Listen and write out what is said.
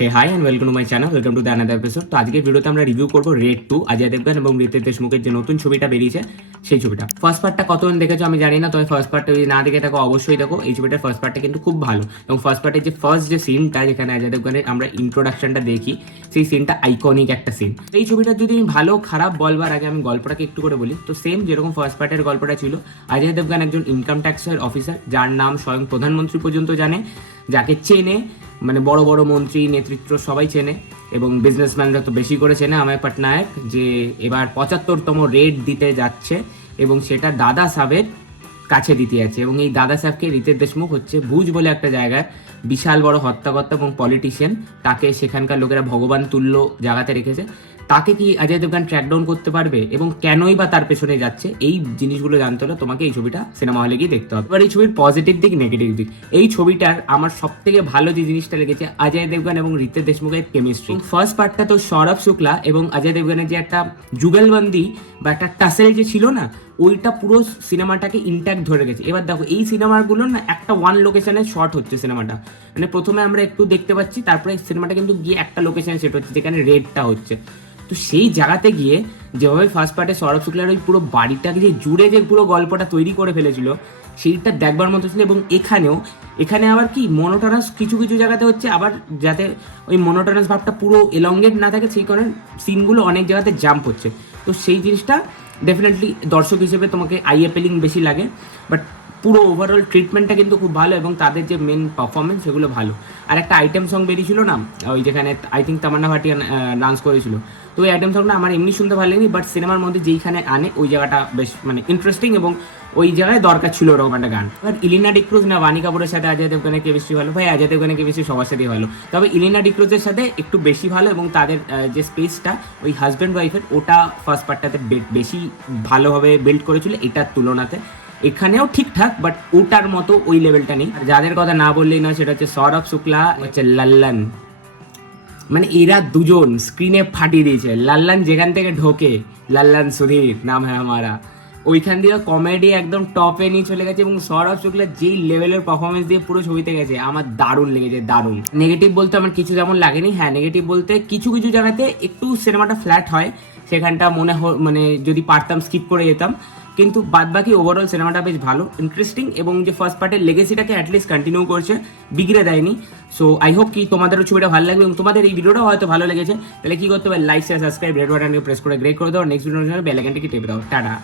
Hey hi and welcome to my channel, welcome to the another episode. তো আজকের ভিডিওতে আমরা রিভিউ করবো রেড 2, অজয় দেবগন এবং রিতেশ দেশমুখের যে নতুন ছবিটা বেরিয়েছে সেই ছবিটা। ফার্স্ট পার্টটা কতজন দেখেছো আমি জানি না, তবে ফার্স্ট পার্টটা যদি না দেখে থাকো অবশ্যই দেখো। এই ছবিটার ফার্স্ট পার্টটা কিন্তু খুব ভালো, এবং ফার্স্ট পার্টের যে ফার্স্ট যে সিনটা যেখানে অজয় দেবগনের আমরা ইন্ট্রোডাকশনটা দেখি, সেই সিনটা আইকনিক একটা সিন। এই ছবিটার যদি আমি ভালো খারাপ বলবার আগে আমি গল্পটাকে একটু করে বলি, তো সেম যেরকম ফার্স্ট পার্টের গল্পটা ছিল, অজয় দেবগন একজন ইনকাম ট্যাক্সের অফিসার যার নাম স্বয়ং প্রধানমন্ত্রী পর্যন্ত জানে, যাকে চেনে, মানে বড় বড় মন্ত্রী নেতৃত্ব সবাই চেনে, এবং বিজনেসম্যানরা তো বেশি করে চেনে অমেয় পটনায়ক, যে এবার 75তম রেড দিতে যাচ্ছে এবং সেটা দাদা সাহেবের কাছে দিতে যাচ্ছে। এবং এই দাদা সাহেবকে রিতেশ দেশমুখ হচ্ছে ভুজ বলে একটা জায়গায় বিশাল বড় হত্যাকর্তা এবং পলিটিশিয়ান, তাকে সেখানকার লোকেরা ভগবান তুল্য জায়গাতে রেখেছে। তাকে কি অজয় দেবগন ট্র্যাকডাউন করতে পারবে এবং কেনই বা তার পেছনে যাচ্ছে, এই জিনিসগুলো জানতে হলে তোমাকে এই ছবিটা সিনেমা হলে গিয়ে দেখতে হবে। এবার এই ছবির পজিটিভ দিক নেগেটিভ দিক, এই ছবিটার আমার সব থেকে ভালো যে জিনিসটা লেগেছে অজয় দেবগন এবং রিতেশ দেশমুখের কেমিস্ট্রি। ফার্স্ট পার্টটা তো সৌরভ শুক্লা এবং অজয় দেবগনের যে একটা যুগলবন্দি বা একটা টাসেল যে ছিল না, ওইটা পুরো সিনেমাটাকে ইন্ট্যাক্ট ধরে গেছে। এবার দেখো এই সিনেমাগুলো না একটা ওয়ান লোকেশনে শর্ট হচ্ছে সিনেমাটা, মানে প্রথমে আমরা একটু দেখতে পাচ্ছি, তারপরে সিনেমাটা কিন্তু গিয়ে একটা লোকেশনে সেট হচ্ছে যেখানে রেডটা হচ্ছে। তো সেই জায়গাতে গিয়ে যেভাবে ফার্স্ট পার্টে সৌরভ শুক্লার ওই পুরো বাড়িটাকে যে জুড়ে যে পুরো গল্পটা তৈরি করে ফেলেছিল, সেইটা দেখবার মতো ছিল। এবং এখানে আবার কি মনোটোনাস কিছু কিছু জায়গাতে হচ্ছে, আবার যাতে ওই মনোটোনাস ভাবটা পুরো এলঙ্গেট না থাকে সেই কারণে সিনগুলো অনেক জায়গাতে জাম্প হচ্ছে। তো সেই জিনিসটা ডেফিনেটলি দর্শক হিসেবে তোমাকে আই অ্যাপেলিং বেশি লাগে, বাট পুরো ওভারঅল ট্রিটমেন্টটা কিন্তু খুব ভালো এবং তাদের যে মেন পারফরমেন্স সেগুলো ভালো। আর একটা আইটেম সং বেরিয়েছিল না, ওই যেখানে I think Tamannaah Bhatia dance করেছিল, তো ওই আইটেম সংটা আমার এমনি শুনতে ভালো লাগেনি, বাট সিনেমার মধ্যে যেইখানে আনে ওই জায়গাটা বেশ মানে ইন্টারেস্টিং, এবং ওই জায়গায় দরকার ছিল ওরকম একটা গান। এবার ইলিনা ডিক্রুজ না বানি কাপুরের সাথে অজয় দেবগনের কেমিস্ট্রি ভালো, ভাই অজয় দেবগনের কেমিস্ট্রি সবার সাথেই ভালো, তবে ইলিনা ডিক্রুজের সাথে একটু বেশি ভালো, এবং তাদের যে স্পেসটা ওই হাজব্যান্ড ওয়াইফের, ওটা ফার্স্ট পার্টটাতে বেশি ভালোভাবে বিল্ড করেছিল এটার তুলনাতে। এখানেও ঠিকঠাক, বাট ওটার মতো ওই লেভেলটা নেই। আর যাদের কথা না বললেই নয় সেটা হচ্ছে সৌরভ শুক্লা, হচ্ছে লাল্লান, মানে এরা দুজন স্ক্রিনে ফাটিয়ে দিয়েছে। লাল্লান যেখান থেকে ঢোকে, লাল্লান সুধীর নাম হ্যাঁ আমারা, ওইখান দিয়ে কমেডি একদম টপে নিয়ে চলে গেছে, এবং সৌরভ শুক্লা যেই লেভেলের পারফরমেন্স দিয়ে পুরো ছবিতে গেছে আমার দারুণ লেগেছে, দারুণ। নেগেটিভ বলতে আমার কিছু যেমন লাগেনি, হ্যাঁ নেগেটিভ বলতে কিছু কিছু জায়গাতে একটু সিনেমাটা ফ্ল্যাট হয়, সেখানটা মানে যদি পারতাম স্কিপ করে যেতাম, কিন্তু বাদ বাকি ওভারঅল সিনেমাটা বেশ ভালো, ইন্টারেস্টিং, এবং যে ফার্স্ট পার্টের লেগেসিটাকে অ্যাটলিস্ট কন্টিনিউ করছে, বিগড়ে দেয়নি। সো আই হোপ কি তোমাদেরও ছবিটা ভালো লাগবে, এবং তোমাদের এই ভিডিওটাও হয়তো ভালো লেগেছে। তাহলে কি করতে হবে, লাইক শেয়ার সাবস্ক্রাইব রেড বাটনকে প্রেস করে গ্রেট করে দাও, নেক্সট ভিডিওর জন্য বেল আইকনটিকে টেপে দাও। টাটা।